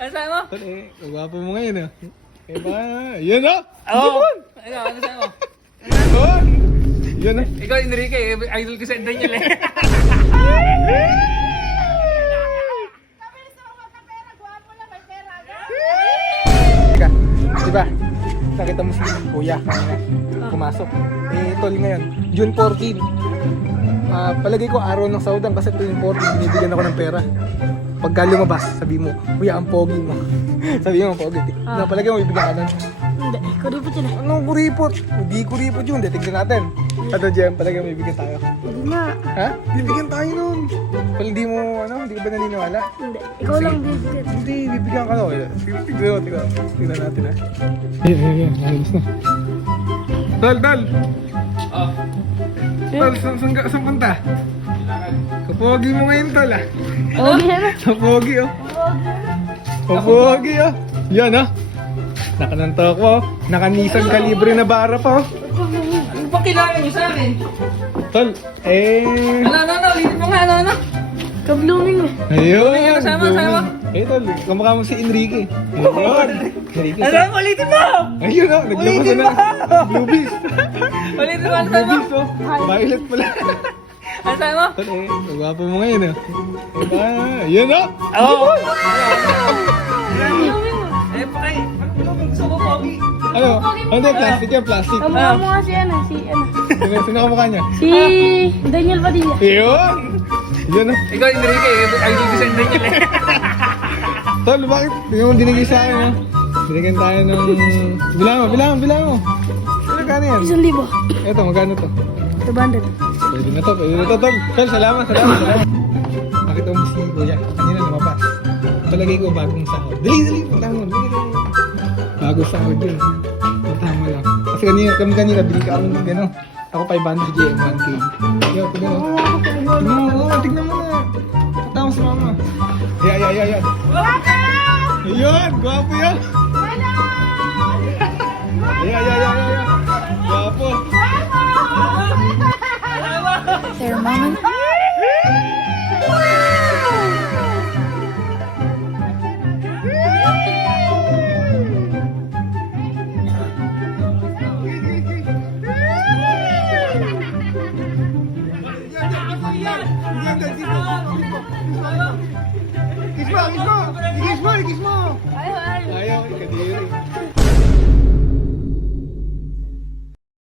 Ano sabi mo? Tol, gwapo mo ngayon ah. Eh ba? Yan ah! Oo. Ikaw, ano sabi mo? Oh! Yan ah! Ikaw, Enrique, idol ko sa Daniel eh. Teka, diba? Nakita mo si Kuya kanina, pumasok. Eh, tol ngayon, June 14. Palagay ko araw ng Saudan kasi tuwing 14, binibigyan ako ng pera. Pagka lumabas, sabi mo, Kuya, ang pogi mo. Sabi mo, ang pogi. Palagay mo, bibigyan ka nun. Hindi, kuripot yun eh. Anong kuripot? Hindi kuripot yun, tignan natin. Ato, Jem, palagay mo, bibigyan tayo. Hindi nga. Ha? Bibigyan tayo nun. Pag hindi mo, hindi ka ba naniniwala? Hindi, ikaw lang bibigyan. Hindi, bibigyan ka nun. Tignan natin ha. Ayan, ayos na. Tol! Oh. Tol, saan punta? Kapogi mo ngayon, tol ah. Pogi na. Kapogi oh. Kapogi oh. Yan ah. Nakanantok ko oh. Naka-Nissan Calibre na bara pa oh. Ano ba kilala niyo sa akin? Tol, Ano, ulitin mo nga, ano? Ka-blooming eh. Ayun. Kasama. Tol, kamukha mo si Enrique. Ayun. Enrique. Ano, ulitin mo! Ayun oh, naglabas na ng bluebies. Ulitin mo, ano sabi mo? Bluebies oh. Violet pala. Ano sabi mo? Tol, gwapo mo ngayon ah. Eh ba? Yan oh. Oo. Blooming mo. Eh, pakay. Ano gusto mo, Pogi? Ano? Ano yung plastic yan? Plastic. Kamukha mo nga si ano, Sino kamukha niya? si Daniel Padilla. Ayun! Yun oh. Ikaw, Enrique, idol ko sa Daniel eh. Tol, bakit? Yung dinigay sa akin ha? Binigyan tayo ng... Bilang mo. Ano kano yan? 1,000. Eto, magkano to? 200. Pwede na to, tol. Tol, salamat. Bakit mo si Kuya? Kanina lumabas. Palagay ko bagong sahod. Dali, punta mo. Bagong sahod yun. Punta mo lang. Kasi kanina, bili ka ako ng gano'n. Ako 500 GM, 1K. Yo, tignan mo. Tignan mo na. Punta mo si mama. Yan. Ayun, gwapo yan. Yan. Gwapo. Sir, mama. Kiss mo! Ayaw, kadiri.